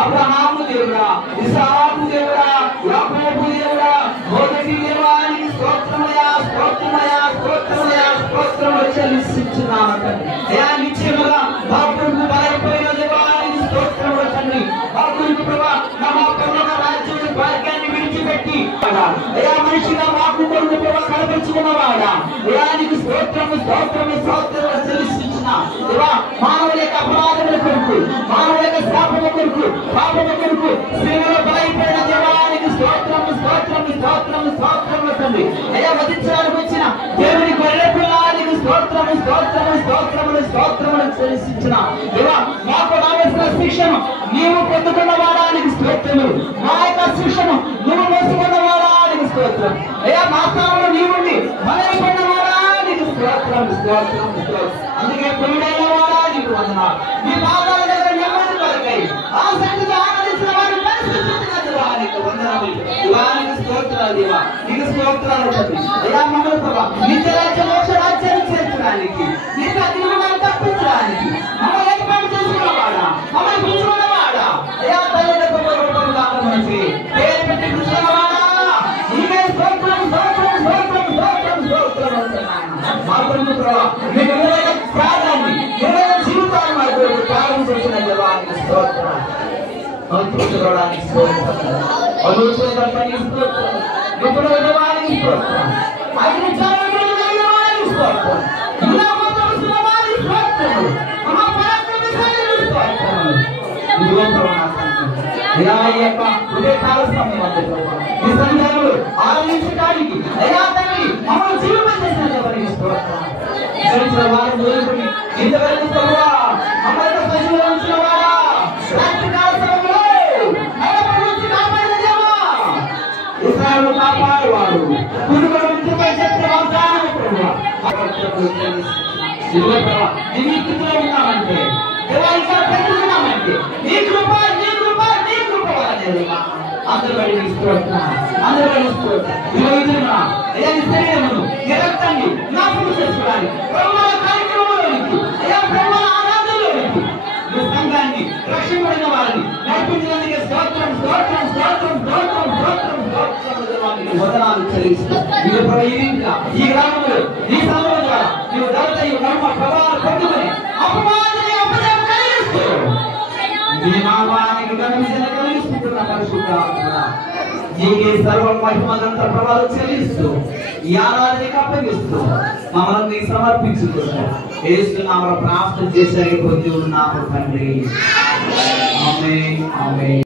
అబ్రహాము దేవుడా, ఇసాకు దేవుడా, యాకోబు దేవుడా, మొదటి దేవానికి స్తోత్రం. వాడా, అయ్యా మనిషిగా మాకు కొరకు కనపరుచుకున్నవాడా, అయ్యా నీకు స్తోత్రము స్తోత్రము స్తోత్రము చెల్లిస్తున్న దేవా, మానవుల యొక్క అపరాధముల కొరకు, మానవుల యొక్క శాపము కొరకు, పాపము కొరకు శిలువలో బలైపోయిన దేవానికి స్తోత్రము స్తోత్రము స్తోత్రము స్తోత్రము తండ్రి. అయ్యా వధించడానికి వచ్చిన దేవుని గొర్రె పిల్లానికి స్తోత్రము స్తోత్రము స్తోత్రములు స్తోత్రములు చెల్లించిన దేవా, మాకు రావాల్సిన శిక్షను నీవు పొందుకున్న వాడానికి స్తోత్రములు, మా యొక్క శిక్షను నువ్వు మోసుకున్న వాడానికి స్తోత్రం. అయ్యా మా స్థానంలో నీవుండి బలైపోయిన వాడానికి స్తోత్రం స్తోత్రం స్తోత్రం. అందుకే పురుడైన వాడానికి వందనాలు. నీ పాదాల దగ్గర నెమ్మది కొరకై ఆసక్తితో ఆనందించిన వారిని పరిశుద్ధించిన దేవానికి వందనాలు. దేవానికి స్తోత్రాలు దేవా, నీకు స్తోత్రాలు తండ్రి. అయ్యా మమ్మల్ని ప్రభా నిత్య రాజ్య మోక్ష రాజ్యాన్ని చేర్చడానికి, నిత్య అగ్నిగుండాన్ని తప్పించడానికి మమ్మల్ని ఏర్పాటు చేసుకున్నవాడా, మమ్మల్ని పిలుచుకున్నవాడా, అయ్యా తల్లిదండ్రుల రూపంలో ఆగమనించి పేరు పెట్టి పిలుచుకున్నవాడా, నీకే స్తోత్రం స్తోత్రం స్తోత్రం స్తోత్రం స్తోత్రం అంటున్నాను. మా కొరకు ప్రభా మీ విలువైన త్యాగాన్ని, విలువైన జీవితాన్ని మా కొరకు త్యాగం చేసిన దేవానికి స్తోత్రం. అనుభవించడానికి స్తోత్రం, అనుభవించడానికి స్తోత్రం, విలువైన దేవానికి స్తోత్రం, ఐదు చాలకులు దేవానికి స్తోత్రం, ఇలా మొత్తం దేవానికి స్తోత్రం, మహాపరాక్రమశాలి స్తోత్రం. ఇదిగో ప్రభా అయ్యా ఈ యొక్క ఉదయకాల సమయం ఈ సంఘములు ఆరాధించడానికి అయ్యా తండ్రి మమ్మల్ని జీవింపజేసిన దేవానికి స్తోత్రం. గడిచిన వారం రోజులు ఇంతవరకు ప్రభువా మమ్మల్ని సజీవంగా ఉంచిన వాడా, రాత్రి కాల సమయంలో నలభై నుంచి కాపాడిన దేవా, ఇశ్రాయేలు కాపాడేవాడు, కుటుంబం ఇంటిపై శక్తి వాగ్దానం ప్రభువా. ఇదిగో ప్రభా నీ స్థితిలో ఉన్నామంటే దేవా, ఇంకా పెరుగుతున్నామంటే నీ కృప నీ కృప నీ కృప దేవా. అందరూ స్తోత్రం, అందరూ స్తోత్రం. ఈరోజున అయ్యా నీ శరీరమును నీ రక్తాన్ని జ్ఞాపకం చేసుకోవాలి. ప్రభువుల కార్యక్రమంలోనికి అయ్యా ప్రభువుల ఆరాధనలోనికి నీ సంఘాన్ని రక్షింపబడిన వారిని నడిపించడానికి స్తోత్రం స్తోత్రం స్తోత్రం స్తోత్రం స్తోత్రం స్తోత్రం దేవానికి వందనాలు చెల్లిస్తూ ఈ గ్రామంలో ఈ సమయం ద్వారా నీవు దళిత ఈ కర్మ ప్రభావాలు పొందుకుని అపవాదిని అపజయం కలిగిస్తూ నీ నామానికి ఘనత కలిగిస్తున్న పరిశుద్ధాత్మ నీకే సర్వ మహిమలంత ప్రభావాలు చెల్లిస్తూ ఈ ఆరాధనకి అప్పగిస్తూ మమ్మల్ని సమర్పించుకుంటూ యేసు నామములో ప్రార్థన చేసే పొంది ఉన్నాము తండ్రి. ఆమేన్ ఆమేన్.